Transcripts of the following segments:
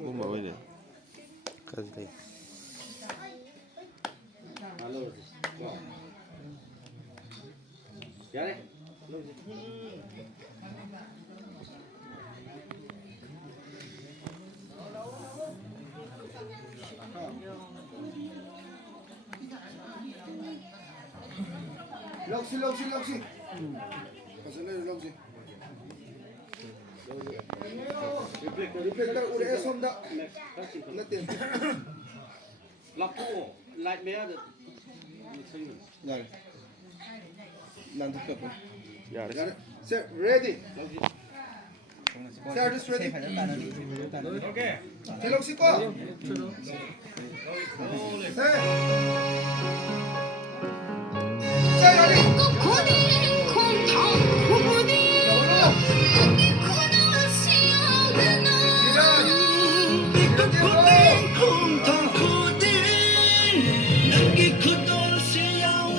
뭐 먹어야 돼? 까지 돼. 럭시. 가슬레 럭시. 리플렉터 우리 애솜다. 나때. 락고 라이트 메야 돼. 야. 난 답답해. 야, 야. Set ready. Set is ready. 오케이. 딜럭시 거. 셋. 자, 여기. khuding khongthang khuding Mikup khuding khongthang khuding nagi khudol siyaw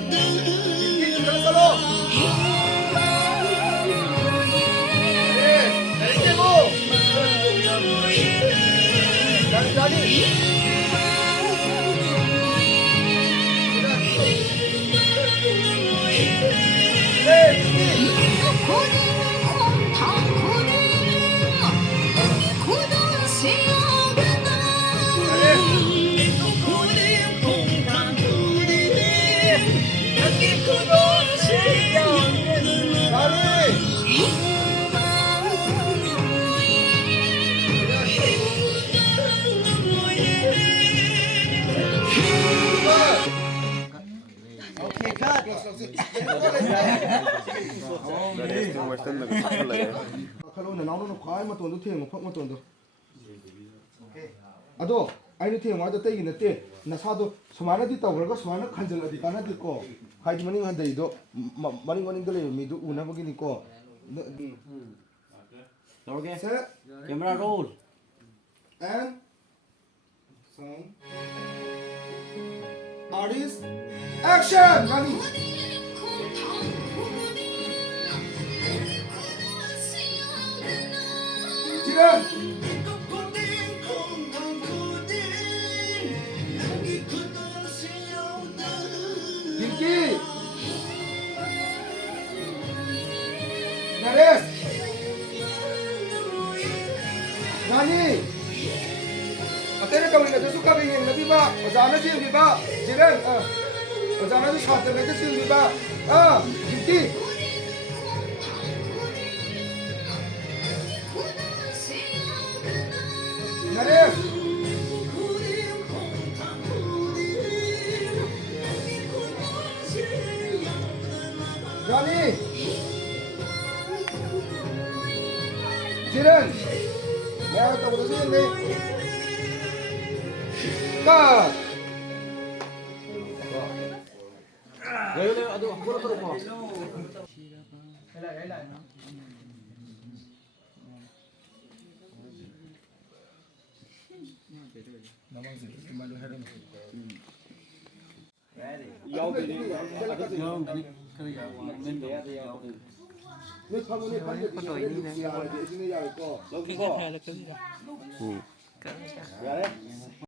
칼로는 나오는 과일 맛도 태용 퍽 맛도 아도 아이는 태용 와도 떼기 냈대 나사도 수많아디 떠버가 수많아 간절하디 까나디고 하이디 머닝 한데 이도 머닝들이 미도 우나보기니까 오케이. 셋 카메라 롤. and sound artist action 아니 지금 인기 나레스 나니 어때는 우리가 수가 비행 나비바 어자나 지금 비바 지금 어자나도 사들레도 지금 비바 인기 나레스 나니 지금 내가 또 그러시는데 까 레레 아도 뭐라 그러 봐. 내 파문에 반대로 이야기 거 여기가 응. 야래.